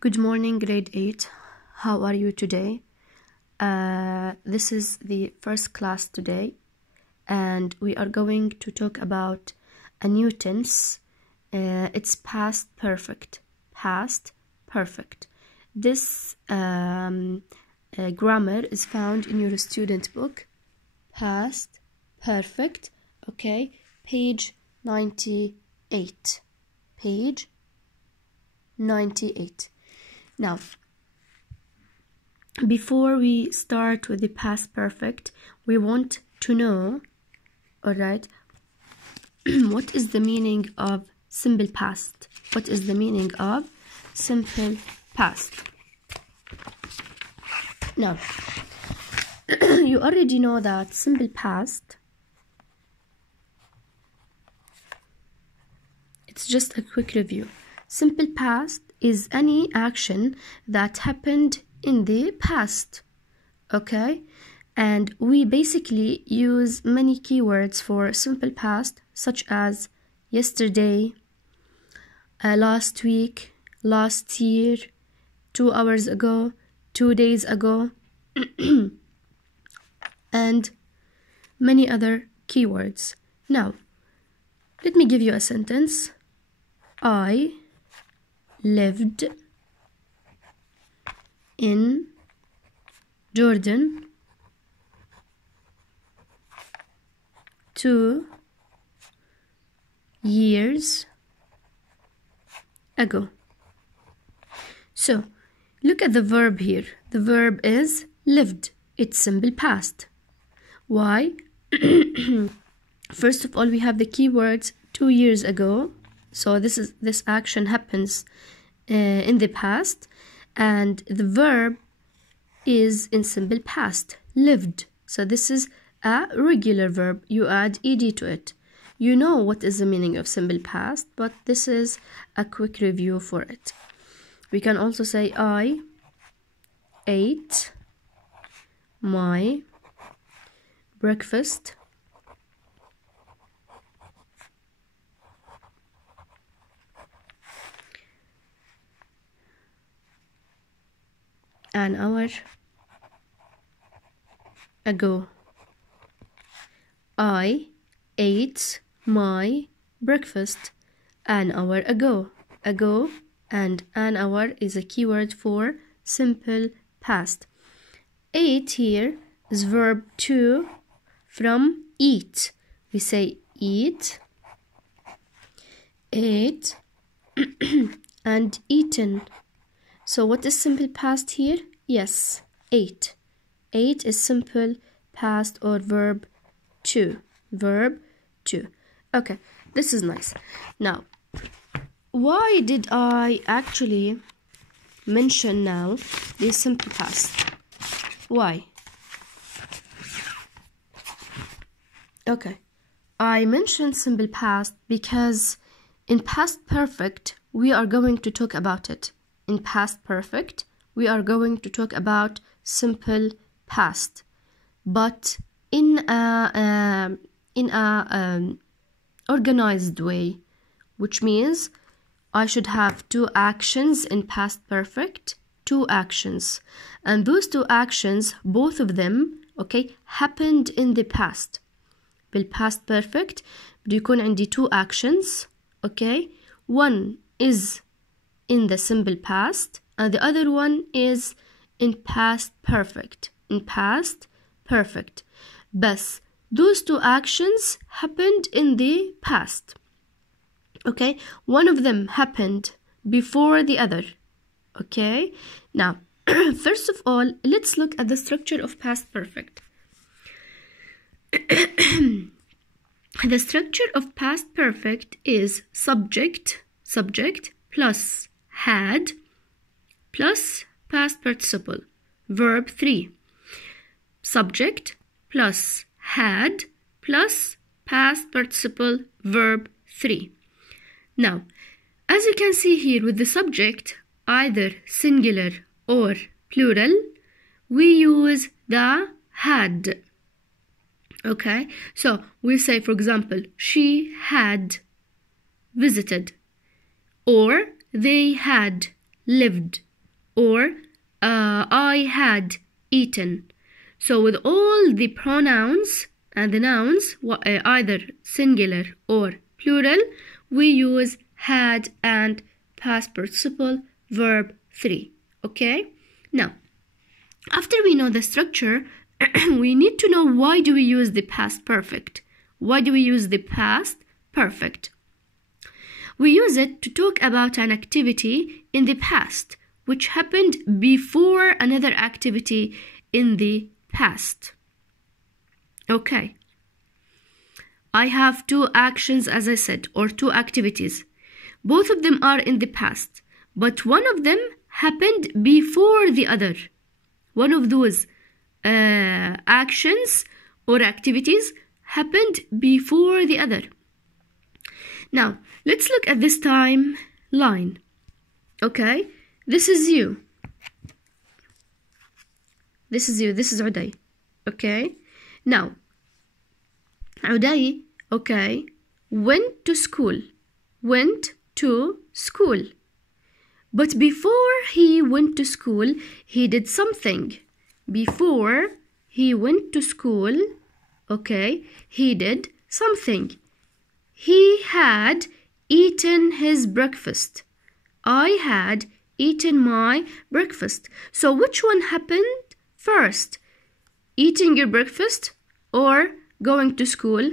Good morning, grade 8. How are you today? This is the first class today, and we are going to talk about a new tense. It's past perfect. Past perfect. This grammar is found in your student book. Past perfect. Okay, page 98. Page 98. Now, before we start with the past perfect, we want to know, alright, what is the meaning of simple past? What is the meaning of simple past? Now, you already know that simple past, it's just a quick review. Simple past is any action that happened in the past, okay? And we basically use many keywords for simple past, such as yesterday, last week, last year, 2 hours ago, 2 days ago, and many other keywords. Now, let me give you a sentence. I lived in Jordan 2 years ago. So, look at the verb here. The verb is lived. It's simple past. Why? First of all, we have the keywords 2 years ago. So this action happens in the past, and the verb is in simple past, lived. So this is a regular verb. You add ed to it. You know what is the meaning of simple past, but this is a quick review for it. We can also say I ate my breakfast an hour ago. I ate my breakfast an hour ago. Ago and an hour is a keyword for simple past. Ate here is verb to from eat. We say eat, ate, and eaten. So what is simple past here? Yes, ate. Ate is simple past or verb to. Verb to. Okay, this is nice. Now, why did I actually mention now the simple past? Why? Okay, I mentioned simple past because in past perfect, we are going to talk about it. In past perfect, we are going to talk about simple past, but in a organized way, which means I should have 2 actions in past perfect, 2 actions, and those 2 actions, both of them, okay, happened in the past. بالpast perfect بيكون عندي 2 actions, okay, one is in the simple past and the other one is in past perfect. In past perfect. But those 2 actions happened in the past. Okay, one of them happened before the other. Okay, now first of all, let's look at the structure of past perfect. The structure of past perfect is subject plus had plus past participle, verb 3. Subject plus had plus past participle, verb 3. Now, as you can see here with the subject, either singular or plural, we use the had. Okay, so we say, for example, she had visited, or they had lived or I had eaten. So with all the pronouns and the nouns, either singular or plural, we use had and past participle verb 3. Okay? Now, after we know the structure, we need to know why do we use the past perfect. Why do we use the past perfect? We use it to talk about an activity in the past which happened before another activity in the past. Okay. I have two actions, as I said, or two activities. Both of them are in the past, but one of them happened before the other. One of those actions or activities happened before the other. Now, let's look at this timeline. Okay, this is you. This is you. This is Uday. Okay, now, Uday, okay, went to school. Went to school. But before he went to school, he did something. Before he went to school, okay, he did something. He had eaten his breakfast. I had eaten my breakfast. So which one happened first? Eating your breakfast or going to school?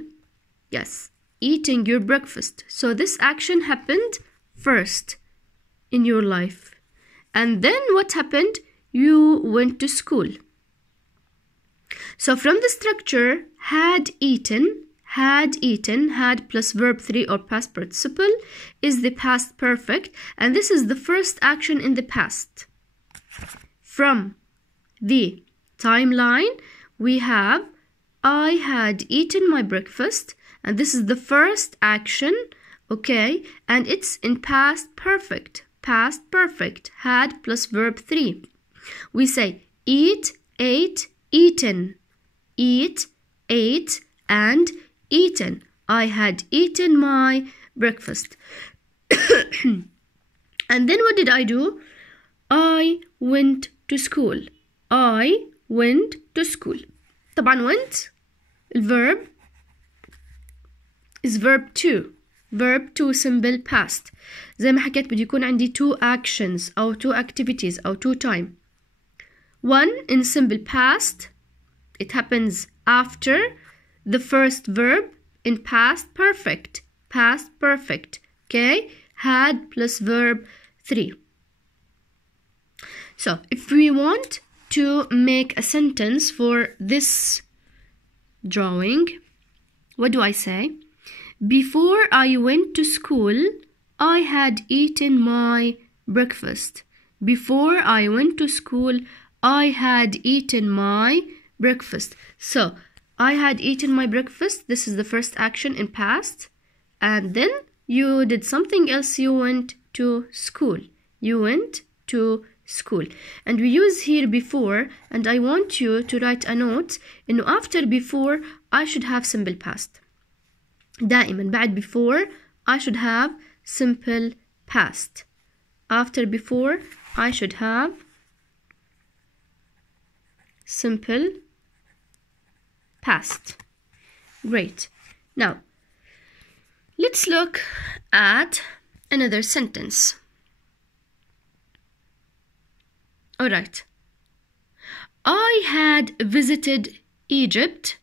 Yes, eating your breakfast. So this action happened first in your life. And then what happened? You went to school. So from the structure, had plus verb 3 or past participle is the past perfect, and this is the first action in the past. From the timeline, we have I had eaten my breakfast, and this is the first action, okay, and it's in past perfect. Past perfect, had plus verb 3. We say eat, ate, eaten. Eat, ate, and eaten. I had eaten my breakfast. And then what did I do? I went to school. I went to school. طبعا went الverb is verb 2. Verb 2 simple past. زي ما حكيت بدي يكون عندي two actions أو two activities أو two time. One in simple past, it happens after the first verb in past perfect. Past perfect. Okay? Had plus verb 3. So, if we want to make a sentence for this drawing, what do I say? Before I went to school, I had eaten my breakfast. Before I went to school, I had eaten my breakfast. So, I had eaten my breakfast. This is the first action in past. And then you did something else. You went to school. You went to school. And we use here before. And I want you to write a note. إنه after before, I should have simple past. دائما بعد before, I should have simple past. After before, I should have simple past. Great. Now, let's look at another sentence. Alright. I had visited Egypt.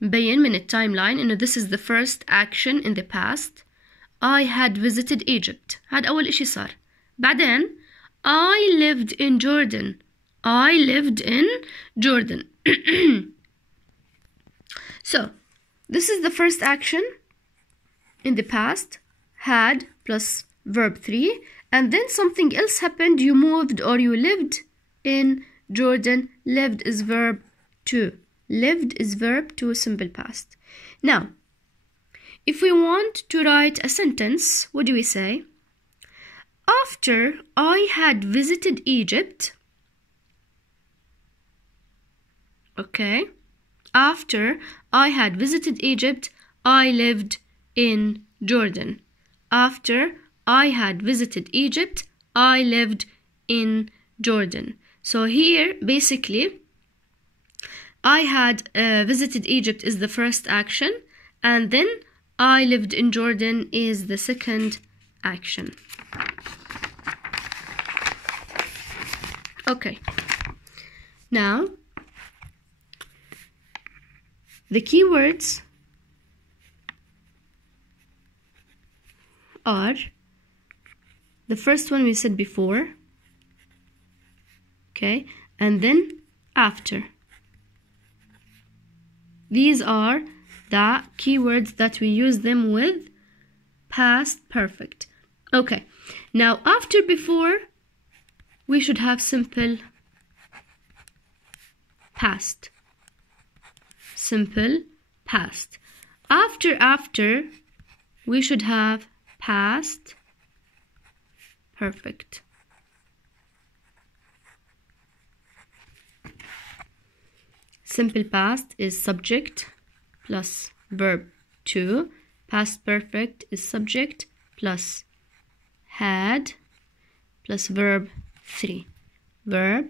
مبين من التايملاين إنه this is the first action in the past. I had visited Egypt. هذا أول إشي صار. بعدين I lived in Jordan. I lived in Jordan. So, this is the first action in the past. Had plus verb 3. And then something else happened. You moved or you lived in Jordan. Lived is verb 2. Lived is verb 2 simple past. Now, if we want to write a sentence, what do we say? After I had visited Egypt, okay, after I had visited Egypt, I lived in Jordan. After I had visited Egypt, I lived in Jordan. So here, basically, I had visited Egypt is the first action, and then I lived in Jordan is the second action. Okay. Now, the keywords are the first one we said before, okay, and then after. These are the keywords that we use them with past perfect. Okay, now after before, we should have simple past. Simple past. After, we should have past perfect. Simple past is subject plus verb 2. Past perfect is subject plus had plus verb 3. Verb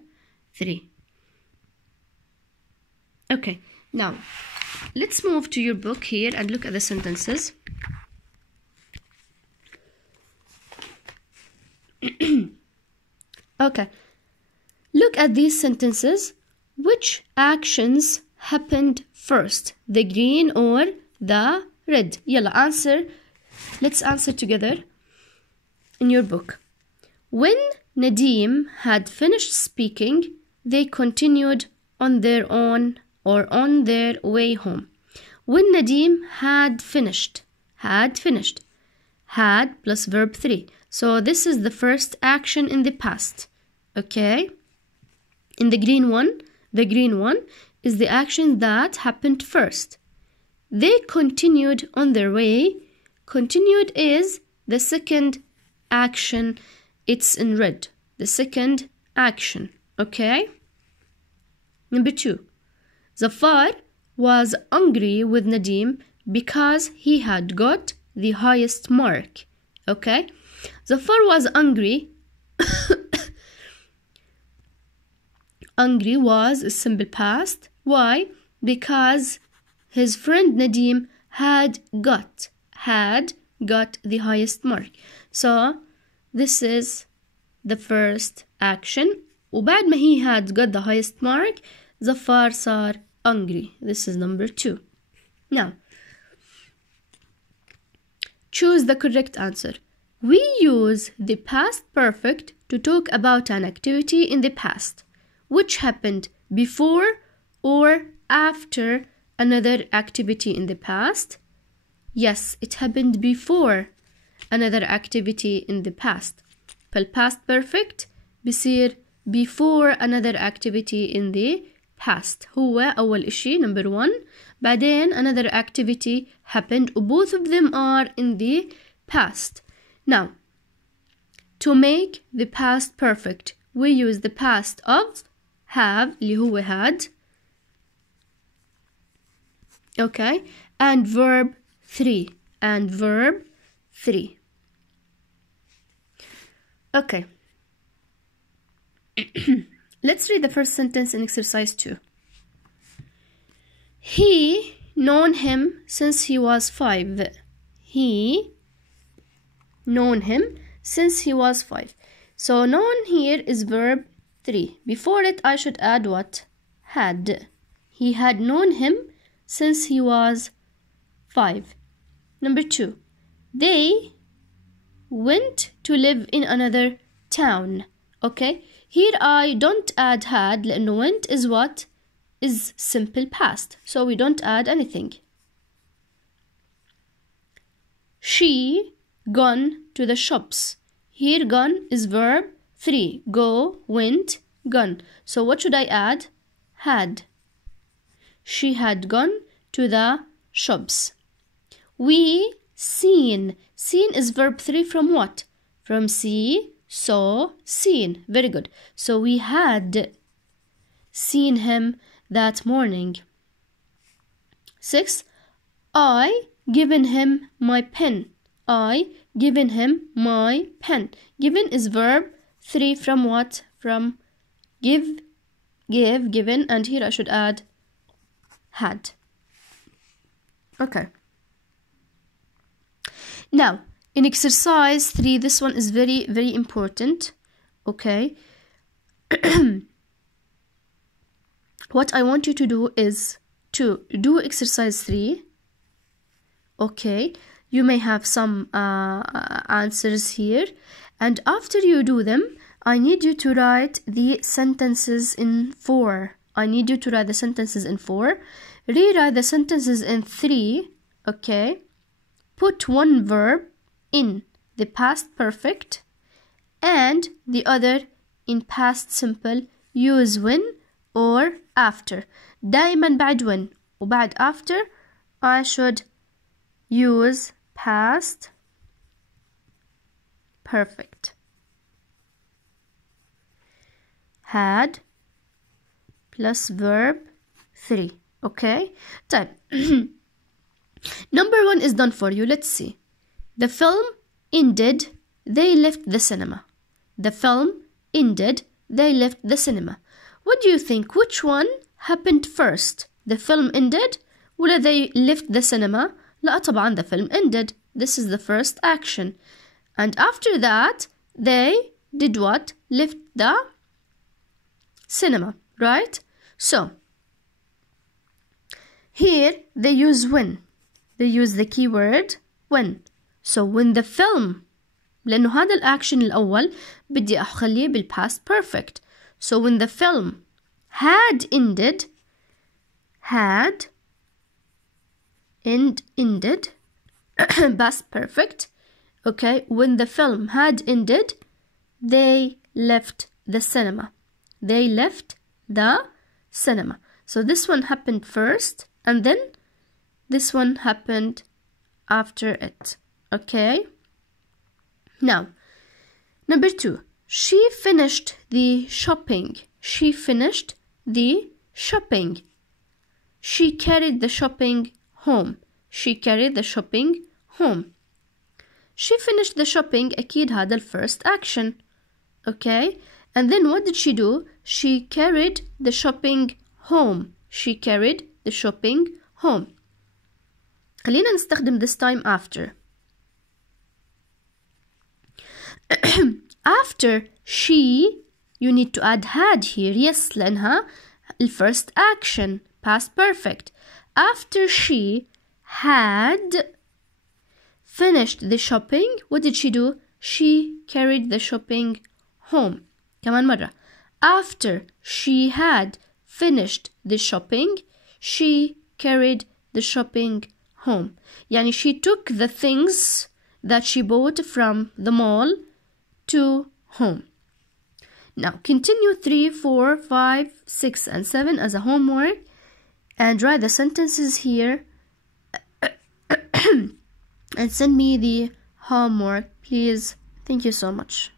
3. Okay, now let's move to your book here and look at the sentences. Okay, look at these sentences. Which actions happened first, the green or the red? Yalla, answer. Let's answer together in your book. When Nadim had finished speaking, they continued on their own or on their way home. When Nadim had finished. Had plus verb 3. So this is the first action in the past. Okay? In the green one is the action that happened first. They continued on their way. Continued is the second action. It's in red. The second action. Okay? Number 2. Zafar was angry with Nadim because he had got the highest mark. Okay? Zafar was angry. Angry was a simple past. Why? Because his friend Nadim had got the highest mark. So this is the first action. وبعد ما he had got the highest mark, Zafar صار angry. This is number 2. Now, choose the correct answer. We use the past perfect to talk about an activity in the past, which happened before or after another activity in the past. Yes, it happened before another activity in the past. فالpast perfect بيصير before another activity in the past. هو أول إشي number 1. بعدين another activity happened. Both of them are in the past. Now, to make the past perfect, we use the past of have اللي هو had. Okay, and verb 3. Okay. Let's read the first sentence in exercise 2. He known him since he was 5. He known him since he was 5. So known here is verb 3. Before it I should add what? Had. He had known him since he was 5. Number 2. They went to live in another town. Okay, here I don't add had لأنه went is what? Is simple past, so we don't add anything. She gone to the shops. Here gone is verb 3. Go, went, gone. So what should I add? Had. She had gone to the shops. We seen. Seen is verb 3 from what? From see, saw, seen. Very good. So we had seen him that morning. 6. I given him my pen. I given him my pen. Given is verb 3 from what? From give, given, and here I should add had. Okay. Now, in exercise 3, this one is very, very important. Okay. What I want you to do is to do exercise 3. Okay. You may have some answers here. And after you do them, I need you to write the sentences in 4. I need you to write the sentences in 4. Rewrite the sentences in 3. Okay. Put one verb in the past perfect and the other in past simple. Use when or after. دايما بعد when وبعد after I should use past perfect. Had plus verb 3. Okay. طيب. Number 1 is done for you. Let's see. The film ended. They left the cinema. The film ended. They left the cinema. What do you think? Which one happened first? The film ended ولا they left the cinema? لا طبعا the film ended. This is the first action. And after that, they did what? Left the cinema, right? So, here they use when. They use the keyword when. So, when the film, لأنه هذا الأكشن الأول بدي أخليه بالpast perfect. So, when the film had ended, had ended, past perfect. Okay, when the film had ended, they left the cinema. They left the cinema. So this one happened first, and then this one happened after it. Okay. Now, number 2. She finished the shopping. She finished the shopping. She carried the shopping home. She carried the shopping home. She finished the shopping. أكيد هذا first action. Okay. And then what did she do? She carried the shopping home. She carried the shopping home. خلينا نستخدم this time after. After she, you need to add had here. Yes, لأنها first action. Past perfect. After she had finished the shopping, what did she do? She carried the shopping home. كمان مرة. After she had finished the shopping, she carried the shopping home. يعني she took the things that she bought from the mall to home. Now continue 3, 4, 5, 6, and 7 as a homework and write the sentences here and send me the homework, please. Thank you so much.